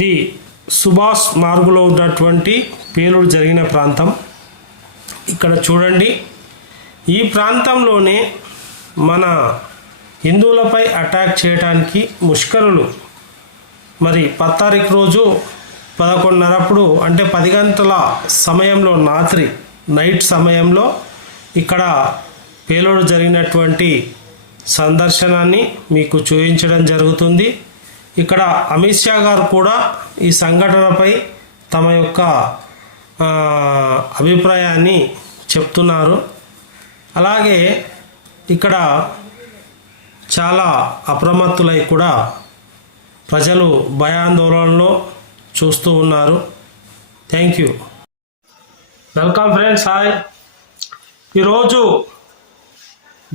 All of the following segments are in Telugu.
ఇది సుభాష్ మార్గులో ఉన్నటువంటి పేలుడు జరిగిన ప్రాంతం. ఇక్కడ చూడండి. ఈ ప్రాంతంలోనే మన హిందువులపై అటాక్ చేయడానికి ముష్కరులు. మరి పత్తారీఖు రోజు పదకొండున్నరప్పుడు అంటే పది గంటల సమయంలో రాత్రి నైట్ సమయంలో ఇక్కడ పేలుడు జరిగినటువంటి సందర్శనాన్ని మీకు చూపించడం జరుగుతుంది. ఇక్కడ అమిత్ షా గారు కూడా ఈ సంఘటనపై తమ యొక్క అభిప్రాయాన్ని చెప్తున్నారు. అలాగే ఇక్కడ చాలా అప్రమత్తులై కూడా ప్రజలు భయాందోళనలో చూస్తూ ఉన్నారు. Thank you. Welcome friends hi. ఈరోజు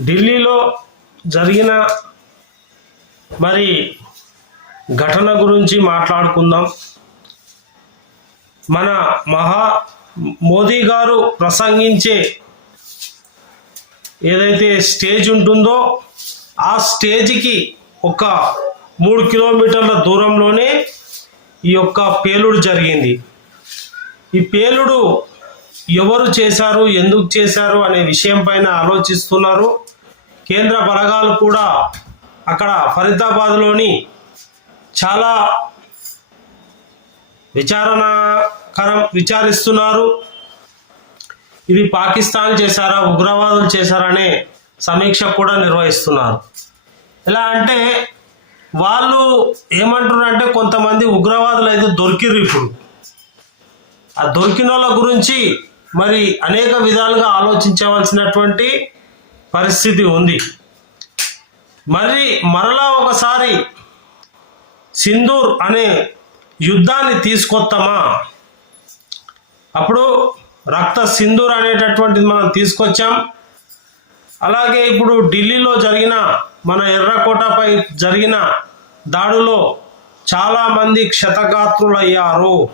ఢిల్లీలో జరిగిన మరి ఘటన గురించి మాట్లాడుకుందాం. మన మహా మోదీ గారు ప్రసంగించే ఏదైతే స్టేజ్ ఉంటుందో ఆ స్టేజ్కి ఒక మూడు కిలోమీటర్ల దూరంలోనే ఈ యొక్క పేలుడు జరిగింది. ఈ పేలుడు ఎవరు చేశారు ఎందుకు చేశారు అనే విషయం పైన ఆలోచిస్తున్నారు. కేంద్ర బలగాలు కూడా అక్కడ ఫరీదాబాద్లోని చాలా విచారణకరం విచారిస్తున్నారు. ఇది పాకిస్తాన్ చేశారా ఉగ్రవాదులు చేశారా అనే సమీక్ష కూడా నిర్వహిస్తున్నారు. ఎలా అంటే వాళ్ళు ఏమంటున్నారంటే కొంతమంది ఉగ్రవాదులు అయితే దొరికిర్రు ఇప్పుడు. ఆ దొరికిన వాళ్ళ గురించి మరి అనేక విధాలుగా ఆలోచించవలసినటువంటి పరిస్థితి ఉంది. మరి మరలా ఒకసారి సింధూర్ అనే యుద్ధాన్ని తీసుకొస్తామా అప్పుడు రక్త సింధూర్ అనేటటువంటిది మనం తీసుకొచ్చాం. అలాగే ఇప్పుడు ఢిల్లీలో జరిగిన మన ఎర్రకోటపై జరిగిన దాడులో చాలామంది క్షతగాత్రులయ్యారు.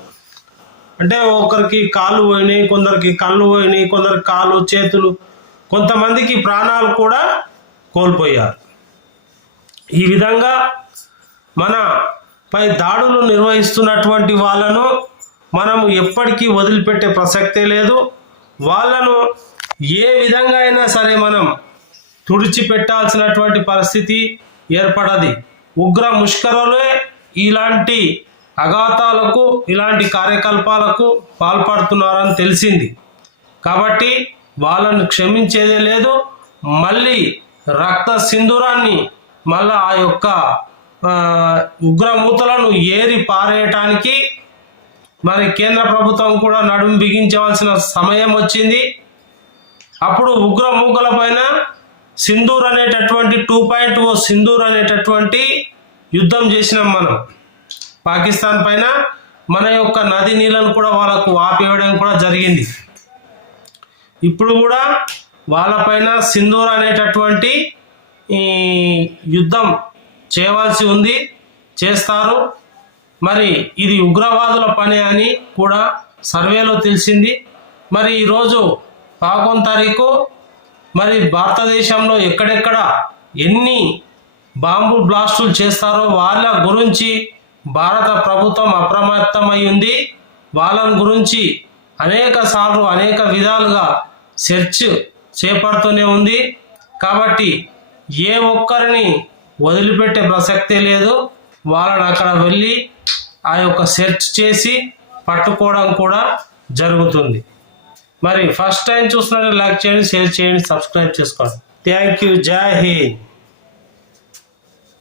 అంటే ఒకరికి కాళ్ళు పోయినాయి కొందరికి కళ్ళు పోయినాయి కొందరికి కాళ్ళు చేతులు కొంతమందికి ప్రాణాలు కూడా కోల్పోయారు. ఈ విధంగా మన పై దాడులు నిర్వహిస్తున్నటువంటి వాళ్ళను మనము ఎప్పటికీ వదిలిపెట్టే ప్రసక్తే లేదు. వాళ్ళను ఏ విధంగా అయినా సరే మనం తుడిచిపెట్టాల్సినటువంటి పరిస్థితి ఏర్పడది. ఉగ్ర ముష్కరులే ఇలాంటి అఘాతాలకు ఇలాంటి కార్యకలాపాలకు పాల్పడుతున్నారని తెలిసింది. కాబట్టి వాళ్ళను క్షమించేదే లేదు. మళ్ళీ రక్త సింధూరాన్ని మళ్ళా ఆ యొక్క ఉగ్రమూతలను ఏరి పారేయటానికి మరి కేంద్ర ప్రభుత్వం కూడా నడుము బిగించవలసిన సమయం వచ్చింది. అప్పుడు ఉగ్రమూకల పైన సింధూర్ అనేటటువంటి టూ పాయింట్ ఓ సింధూర్ అనేటటువంటి యుద్ధం చేసినాం మనం. పాకిస్తాన్ పైన మన యొక్క నది నీళ్ళను కూడా వాళ్ళకు ఆపేయడం కూడా జరిగింది. ఇప్పుడు కూడా వాళ్ళపైన సింధూర్ అనేటటువంటి ఈ యుద్ధం చేయవలసి ఉంది చేస్తారు. మరి ఇది ఉగ్రవాదుల పని అని కూడా సర్వేలో తెలిసింది. మరి ఈరోజు పదకొండు తారీఖు మరి భారతదేశంలో ఎక్కడెక్కడ ఎన్ని బాంబు బ్లాస్టులు చేస్తారో వాళ్ళ గురించి భారత ప్రభుత్వం అప్రమత్తమై ఉంది. వాళ్ళ గురించి అనేక సార్లు అనేక విధాలుగా సెర్చ్ చేపడుతూనే ఉంది. కాబట్టి ఏ ఒక్కరిని వదిలిపెట్టే ప్రసక్తే లేదు. వాళ్ళని అక్కడ వెళ్ళి ఆ యొక్క సెర్చ్ చేసి పట్టుకోవడం కూడా జరుగుతుంది. మరి ఫస్ట్ టైం చూస్తున్నట్టు లైక్ చేయండి షేర్ చేయండి సబ్స్క్రైబ్ చేసుకోండి. థ్యాంక్ యూ జై హింద్